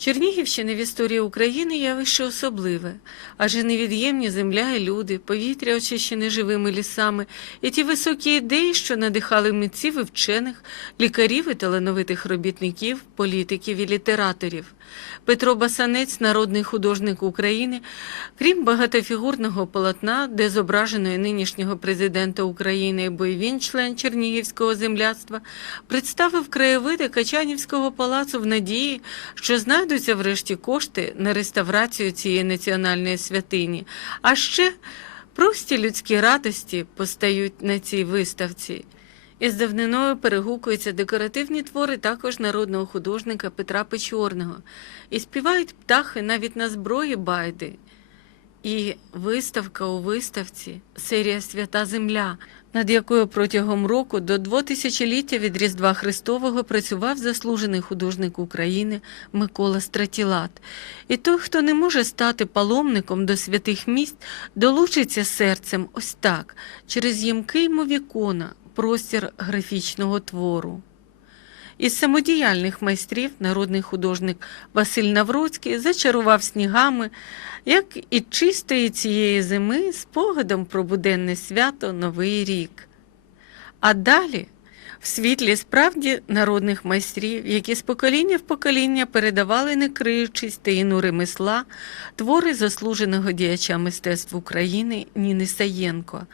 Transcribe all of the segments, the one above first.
Чернігівщина в історії України явище особливе, адже невід'ємні земля і люди, повітря очищене живими лісами, і ті високі ідеї, що надихали митців і вчених, лікарів і талановитих робітників, політиків і літераторів. Петро Басанець, народний художник України, крім багатофігурного полотна, де зображено і нинішнього президента України, бо й він член Чернігівського земляцтва, представив краєвиди Качанівського палацу в надії, що знайдуться врешті кошти на реставрацію цієї національної святині. А ще прості людські радості постають на цій виставці. Із давниною перегукуються декоративні твори також народного художника Петра Печорного. І співають птахи навіть на зброї байди. І виставка у виставці серія Свята Земля, над якою протягом року до двотисячоліття від Різдва Христового працював заслужений художник України Микола Стратілат. І той, хто не може стати паломником до святих місць, долучиться серцем ось так, через ємкий мовікона, простір графічного твору. Із самодіяльних майстрів народний художник Василь Навроцький зачарував снігами, як і чистої цієї зими спогадом про буденне свято Новий рік. А далі, в світлі справді народних майстрів, які з покоління в покоління передавали, не криючись таїну ремесла, твори заслуженого діяча мистецтв України Ніни Саєнко.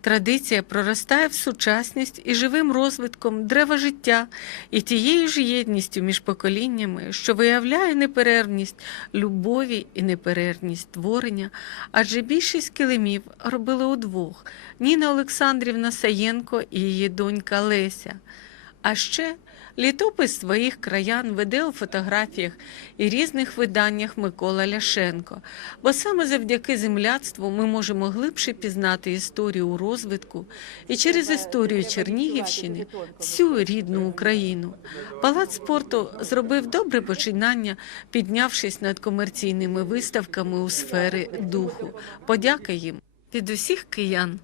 Традиція проростає в сучасність і живим розвитком древа життя і тією ж єдністю між поколіннями, що виявляє неперервність любові і неперервність творення, адже більшість килимів робили удвох Ніна Олександрівна Саєнко і її донька Леся. А ще літопис своїх краян веде у фотографіях і різних виданнях Микола Ляшенко, бо саме завдяки земляцтву ми можемо глибше пізнати історію у розвитку і через історію Чернігівщини всю рідну Україну. Палац спорту зробив добре починання, піднявшись над комерційними виставками у сфери духу. Подяка їм від усіх киян.